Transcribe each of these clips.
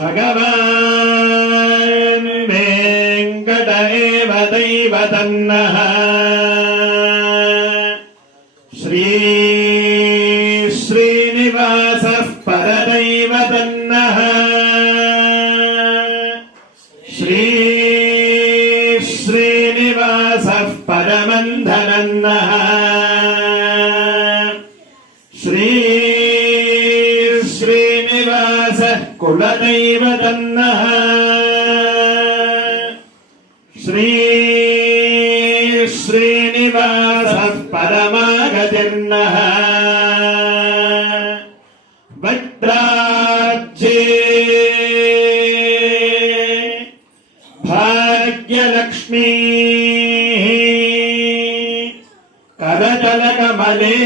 భగవాన్ వెంకట ఏవ దైవతన్నః శ్రీ శ్రీనివాసः పరదైవతన్నः శ్రీ శ్రీనివాసः పరమంధనన్నः శ్రీ కులదైవ స కులదైవ తన్న శ్రీ శ్రీనివాస పరమాగతిర్న భద్రాజ్యే భాగ్యలక్ష్మీ కరతలకమలే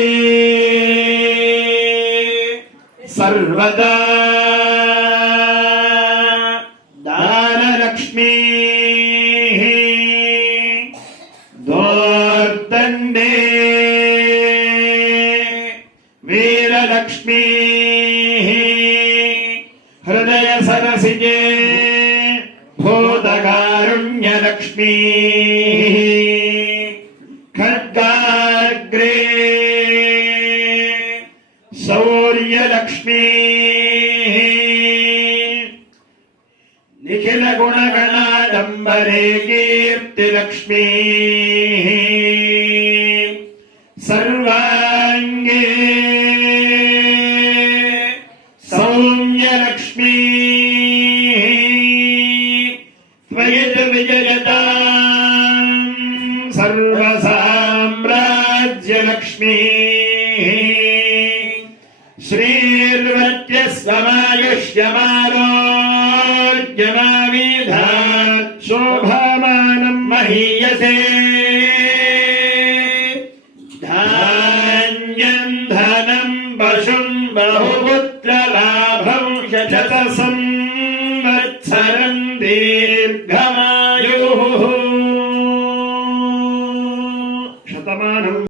సర్వదా దానలక్ష్మీ దోర్దండే వీరలక్ష్మీ హృదయ సరసిజే భూతకారుణ్యలక్ష్మీ ఖడ్గాగ్రే సౌ शौर्यलक्ष्मी निखिल गुणगणाडम्बरे कीर्तिलक्ष्मी सर्वाङ्गे सौम्यलक्ष्मी त्वयित विजयता सर्वसाम्राज्यलक्ष्मी श्रीर्वत्यस्वमायुष्यमारोग्यमाविधा शोभामानम् महीयसे धान्यम् धनम् पशुम् बहुपुत्रलाभम् शतसंवत्सरम् दीर्घमा